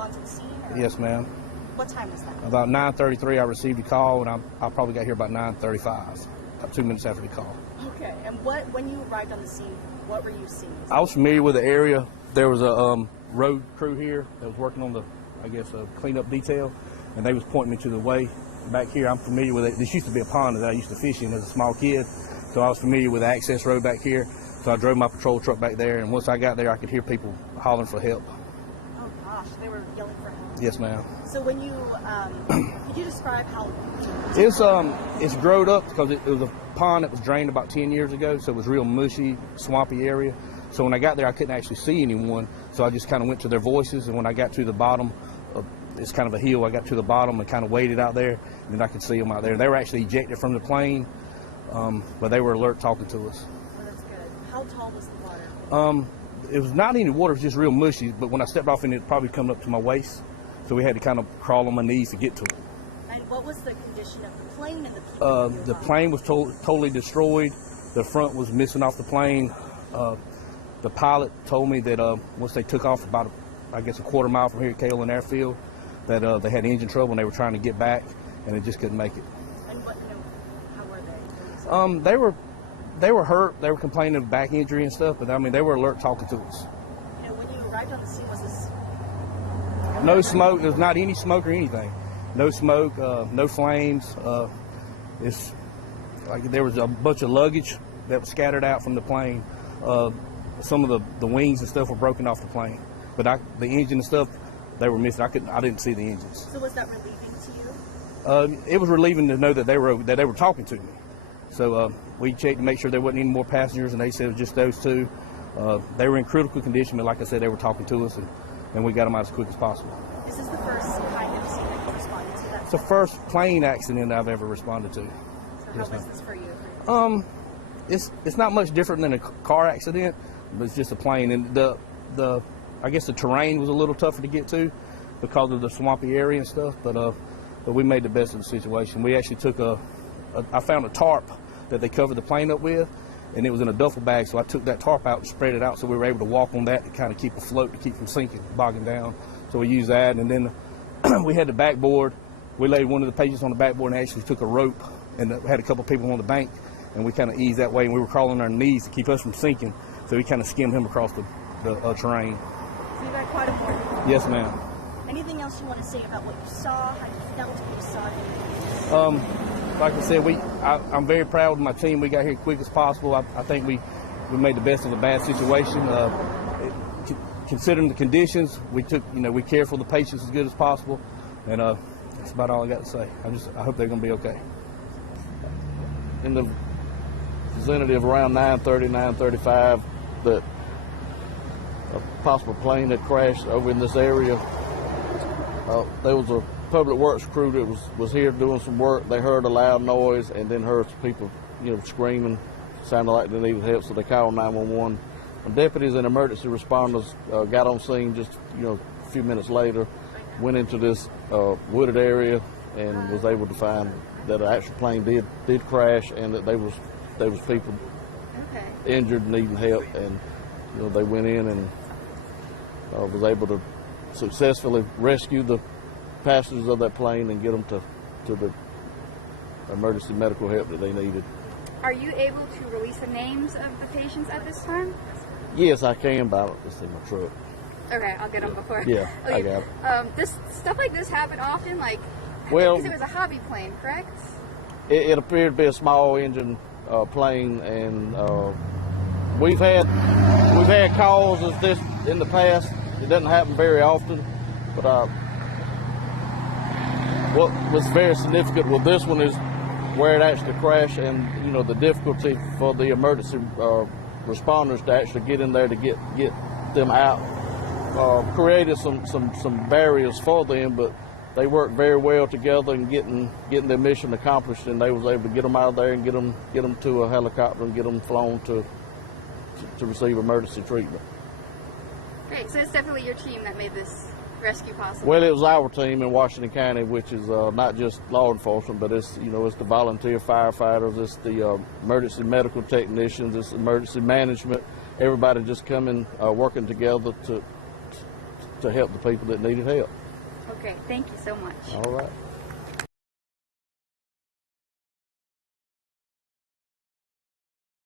respond to the scene? Or? Yes, ma'am. What time was that? About 9:33, I received a call, and I probably got here about 9:35, about 2 minutes after the call. Okay. And when you arrived on the scene, what were you seeing? I was familiar with the area. There was a road crew here that was working on the, I guess, cleanup detail, and they was pointing me to the way back here. I'm familiar with it. This used to be a pond that I used to fish in as a small kid, so I was familiar with the access road back here. So I drove my patrol truck back there, and once I got there, I could hear people hollering for help. Oh gosh, they were yelling for help. Yes, ma'am. So when you, could you describe how? It's growed up because it was a pond that was drained about 10 years ago, so it was real mushy, swampy area. So when I got there, I couldn't actually see anyone, so I just kind of went to their voices, and when I got to the bottom, it's kind of a hill, I got to the bottom and kind of waited out there, and then I could see them out there. They were actually ejected from the plane, but they were alert talking to us. Oh, that's good. How tall was the water? It was not any water, it was just real mushy, but when I stepped off in it, probably coming up to my waist, so we had to kind of crawl on my knees to get to it. And what was the condition of the plane and the people? The plane was totally destroyed. The front was missing off the plane. The pilot told me that once they took off about, I guess, a quarter mile from here at Caylen Airfield, that they had engine trouble and they were trying to get back, and they just couldn't make it. And what, how were they? They were hurt. They were complaining of back injury and stuff, but I mean, they were alert talking to us. When you arrived on the scene, was this? No smoke. There's not any smoke or anything. No smoke. No flames. It's like there was a bunch of luggage that was scattered out from the plane. Some of the wings and stuff were broken off the plane, but the engine and stuff, they were missing. I didn't see the engines. So was that relieving to you? It was relieving to know that they were talking to me. So we checked to make sure there wasn't any more passengers, and they said it was just those two. They were in critical condition, but like I said, they were talking to us, and we got them out as quick as possible. Is this the first kind of scene that you responded to? It's the first plane accident I've ever responded to. So how was this for you? It's not much different than a car accident, but it's just a plane, and I guess the terrain was a little tougher to get to because of the swampy area and stuff. But we made the best of the situation. We actually took I found a tarp that they covered the plane up with, and it was in a duffel bag. So I took that tarp out and spread it out, so we were able to walk on that to kind of keep afloat, to keep from sinking, bogging down. So we used that, and then we had the backboard. We laid one of the patients on the backboard and actually took a rope, and had a couple people on the bank, and we kind of eased that way, and we were crawling on our knees to keep us from sinking. So we kind of skimmed him across the terrain. So you got quite a morning. Yes, ma'am. Anything else you want to say about what you saw, how you felt when you saw it? Like I said, I'm very proud of my team. We got here as quick as possible. I think we made the best of a bad situation. Considering the conditions, we cared for the patients as good as possible, and that's about all I got to say. I hope they're going to be okay. In the vicinity of around 9:30, 9:35, that a possible plane had crashed over in this area. There was a public works crew that was here doing some work. They heard a loud noise and then heard some people, screaming, sounded like they needed help, so they called 911. And deputies and emergency responders got on scene just, a few minutes later, went into this wooded area and was able to find that an actual plane did crash, and that there was people injured, needing help, and they went in and was able to successfully rescue the passengers of that plane and get them to the emergency medical help that they needed. Are you able to release the names of the patients at this time? Yes, I can, but it's in my truck. Okay, I'll get them before. Yeah, okay. I got it. This stuff like this happen often, well, because it was a hobby plane, correct? It appeared to be a small engine plane, and we've had calls of this in the past. It doesn't happen very often, but what was very significant with this one is where it actually crashed, and the difficulty for the emergency responders to actually get in there to get them out created some barriers for them, but they worked very well together in getting their mission accomplished, and they was able to get them out of there and get them to a helicopter and get them flown to receive emergency treatment. Great, so it's definitely your team that made this rescue possible. Well, it was our team in Washington County, which is not just law enforcement, but it's it's the volunteer firefighters, it's the emergency medical technicians, it's emergency management. Everybody just coming working together to to help the people that needed help. Okay, thank you so much. All right.